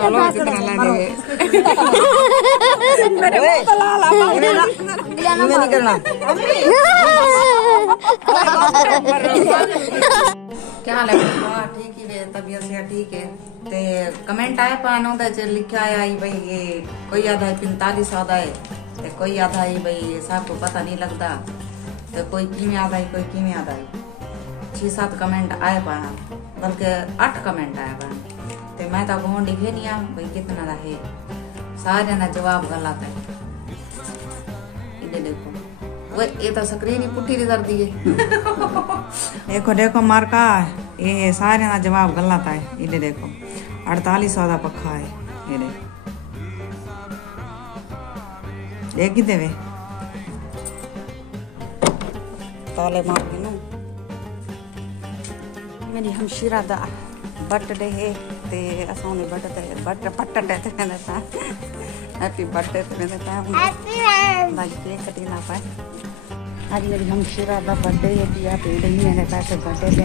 क्या हाल है? ठीक ही है, तबीयत से ठीक है। ते कमेंट आए पानो च लिखा है भाई ये कोई आधा है 45 आधा है, ते कोई आधा है भाई सबको पता नहीं लगता, तो कोई किमें आधा है कोई किमें आधा है। 6-7 कमेंट आए पाना, बल्कि 8 कमेंट आए पाना, ते मैं तो घोंड लिखे नहीं भाई कितना का है, सारे ना जवाब गलत है। देखो वो ये तो स्क्रीन ही पुट्ठी कर दी है। देखो देखो मार्का ये सारे ना जवाब गलत है। ये देखो 48 वाला पक्का है। ये देखो देख ही देवे ताले मार के ना। मेरी हमशीरा दा बर्थडे है, ते असाने बर्थडे पट्टे ते कहने था हैप्पी बर्थडे ते कहने था भाई केक कटिंग ना पाए। आज मेरी हमशीरा दा बर्थडे है, पिया पेड़ ही मैंने पैसे बर्थडे दे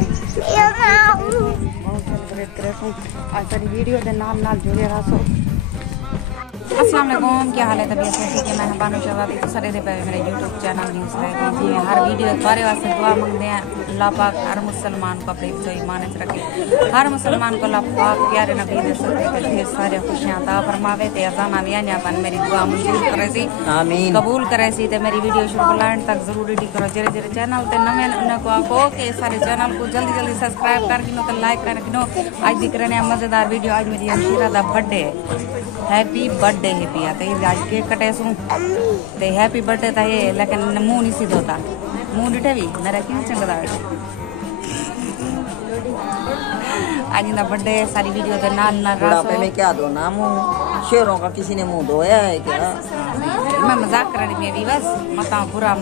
बहुत सेलिब्रेट करे सो। आज तेरी वीडियो दे नाल नाल जुड़े रहो। अस्सलाम वालेकुम, क्या हाल है? तबीयत से ठीक है? मैं बानो शहजादी तो सारे दे पे मेरे YouTube चैनल न्यूज़ है जी। हर वीडियो बारे वास्ते दुआ मांगते हैं अल्लाह पाक हर मुसलमान को अपने जो ईमान च रखे, हर मुसलमान को अल्लाह पाक प्यारे नबी दे सदके ढेर सारे खुशियां अता फरमावे ते अजाना वियां पर मेरी दुआ मंजूर करे सी, आमीन कबूल करे सी। ते मेरी वीडियो शुरू लाइन तक जरूर रीडी करो। जेरे जेरे चैनल ते नवे उन्हें को आखो के सारे चैनल को जल्दी जल्दी सब्सक्राइब कर किनो ते लाइक कर किनो। आज दिख रहे हैं मजेदार वीडियो। आज मेरी हमशीरा दा बर्थडे है, हैप्पी बर्थडे है पिया। ते आज केक कटे सू ते हैप्पी बर्थडे था ये, लेकिन मुंह नहीं सी धोता, मुंह डिठे भी मेरा क्यों चंगदा है। आज ना बर्थडे सारी वीडियो के नाल ना बुढ़ापे में क्या दो ना मुंह, शेरों का किसी ने मुंह धोया है क्या? मैं मजाक करने में भी बस मता बुरा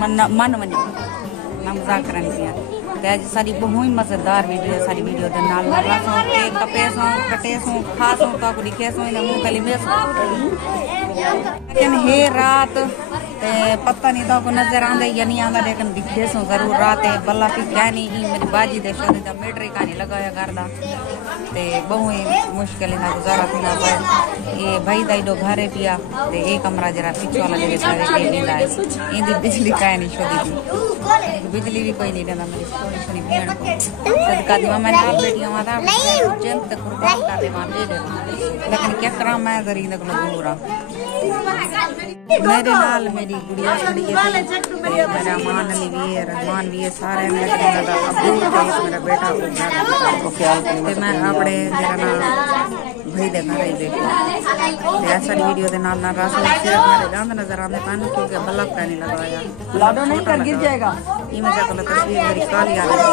मन बनी मैं मजाक करने पिया। ते आज सारी बहुत ही मजेदार वीडियो, सारी वीडियो के नाल ना रासो केक कपे सो कटे सो खा सो तो को दिखे सो इन मुंह कली में लेकिन हे रात ते पता नहीं तो को नजर आंदे या नहीं आंदा, लेकिन दिखे सो जरूर रात है बल्ला पी क्या नहीं ही मेरी बाजी दे शादी दा मीटर का नहीं लगाया करदा ते बहुत ही मुश्किल ना गुजारा थीना पर ये भाई दाइडो घरे पिया ते एक कमरा जरा पीछे वाला जगह सारे के इंदा इंदी बिजली का नहीं छोड़ी थी, बिजली भी कोई नहीं देना मेरी थोड़ी सुनी भेड़ को सदका दी मैंने आप बेटियां माता जन तक कुर्बान कर दे मान दे, लेकिन क्या करा मैं गरीब को दूर मेरे नाल मेरी गुड़िया खड़ी है, मेरा मान भी है रहमान भी है, सारे मेरे अब्बू मेरा बेटा को ख्याल ते मैं अपने मेरा नाम भाई दे घर ही बेटी ते सारी वीडियो दे नाल ना रासो सिर्फ मेरे गांव नजर आने पान क्योंकि बल्ब का नहीं लगाया लाडो नहीं कर गिर जाएगा। ये मुझे को तस्वीर मेरी काली आ रही है,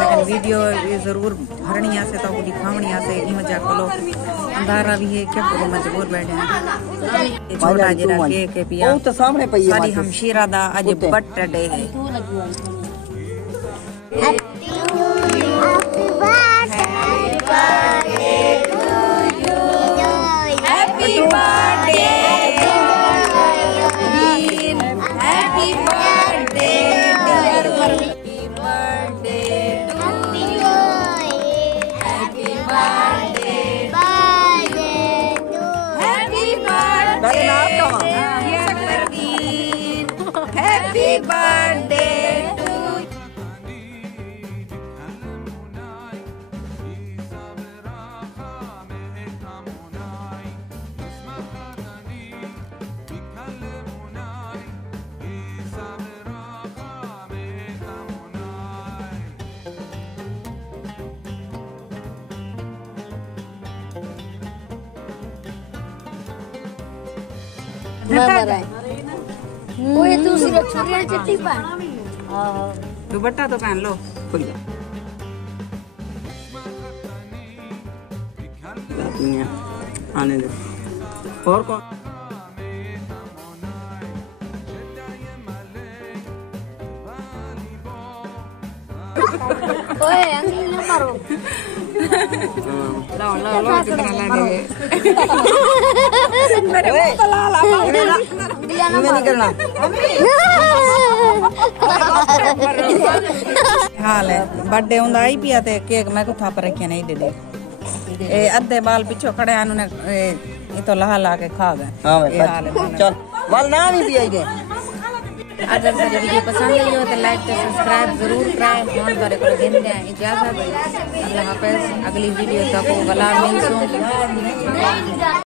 लेकिन वीडियो ये जरूर भरनी से तो दिखावनी से ये मुझे को अंधारा भी है क्या करूं मजबूर बैठे हैं। छोटा जरा केक है पिया तो सामने पई है सारी हमशीरा दा आज बर्थडे है। Happy birthday to ओए दूसरी छोरी चिट्टी पहन। दुपट्टा तो पहन लो कोई आने दे। और कौन ओए अंगली न मारो। लो कितना लाने मेरे मुंह को लाल नहीं करना। हाल है बर्थडे हुंदा आई पिया ते केक मैं को थाप रखिया नहीं दे दे ए अद्धे बाल पिछो खड़े हैं उन्होंने ये तो लहा ला के खा गए। हाँ भाई ये हाल है। चल वाल ना भी पियाई दे। अगर सारी वीडियो पसंद आई हो तो लाइक तो सब्सक्राइब जरूर करें। फोन करे को दें इजाजत। अल्लाह हाफिज़। अगली वीडियो तक गला मिल सो।